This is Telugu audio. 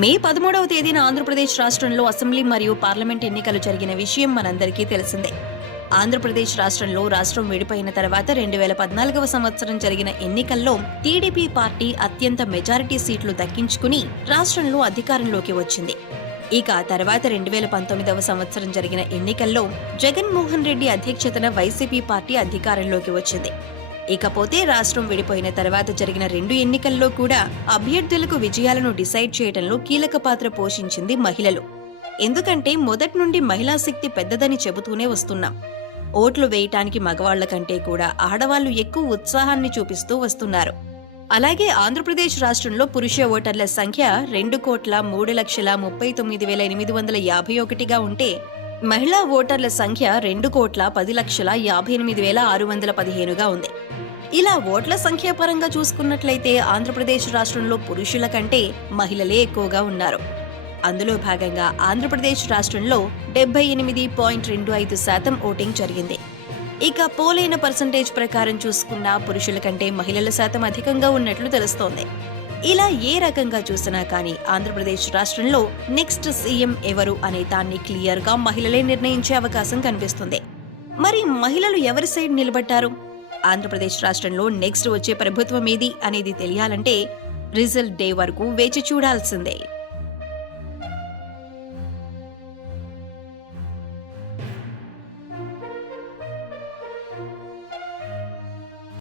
మే పదమూడవ తేదీన ఆంధ్రప్రదేశ్ రాష్ట్రంలో అసెంబ్లీ మరియు పార్లమెంట్ ఎన్నికలు జరిగిన విషయం మనందరికీ తెలిసిందే. ఆంధ్రప్రదేశ్ రాష్ట్రంలో రాష్ట్రం విడిపోయిన తర్వాత రెండు వేల పద్నాలుగవ సంవత్సరం జరిగిన ఎన్నికల్లో టీడీపీ పార్టీ అత్యంత మెజారిటీ సీట్లు దక్కించుకుని రాష్ట్రంలో అధికారంలోకి వచ్చింది. ఇక తర్వాత రెండు వేల పంతొమ్మిదవ సంవత్సరం జరిగిన ఎన్నికల్లో జగన్మోహన్ రెడ్డి అధ్యక్షతన వైసీపీ పార్టీ అధికారంలోకి వచ్చింది. ఇకపోతే రాష్ట్రం విడిపోయిన తర్వాత జరిగిన రెండు ఎన్నికల్లో కూడా అభ్యర్థులకు విజయాలను డిసైడ్ చేయడంలో కీలక పాత్ర పోషించింది మహిళలు. ఎందుకంటే మొదటి నుండి మహిళా శక్తి పెద్దదని చెబుతూనే వస్తున్నాం. ఓట్లు వేయటానికి మగవాళ్ళ కంటే కూడా ఆడవాళ్ళు ఎక్కువ ఉత్సాహాన్ని చూపిస్తూ వస్తున్నారు. అలాగే ఆంధ్రప్రదేశ్ రాష్ట్రంలో పురుష ఓటర్ల సంఖ్య రెండు కోట్ల మూడు లక్షల ముప్పై తొమ్మిది వేల ఎనిమిది వందల యాభై ఒకటిగా ఉంటే మహిళా ఓటర్ల సంఖ్య రెండు కోట్ల పది లక్షల యాభై ఎనిమిది వేల ఆరు వందల పదిహేనుగా ఉంది. ఇలా ఓట్ల సంఖ్య పరంగా చూసుకున్నట్లయితే ఆంధ్రప్రదేశ్ రాష్ట్రంలో పురుషుల కంటే మహిళలే ఎక్కువగా ఉన్నారు. అందులో భాగంగా ఆంధ్రప్రదేశ్ రాష్ట్రంలో డెబ్బై ఎనిమిది పాయింట్ రెండు ఐదు శాతం ఓటింగ్ జరిగింది. ఇక పోలైన పర్సంటేజ్ ప్రకారం చూసుకున్న పురుషుల కంటే మహిళల శాతం అధికంగా ఉన్నట్లు తెలుస్తోంది. ఇలా ఏ రకంగా చూసినా కానీ ఆంధ్రప్రదేశ్ రాష్ట్రంలో నెక్స్ట్ సీఎం ఎవరు అనే దాన్ని క్లియర్గా మహిళలే నిర్ణయించే అవకాశం కనిపిస్తుంది. మరి మహిళలు ఎవరి సైడ్ నిలబడ్డారు? ఆంధ్రప్రదేశ్ రాష్ట్రంలో నెక్స్ట్ వచ్చే ప్రభుత్వం ఏది అనేది తెలియాలంటే రిజల్ట్ డే వరకు వేచి చూడాల్సిందే.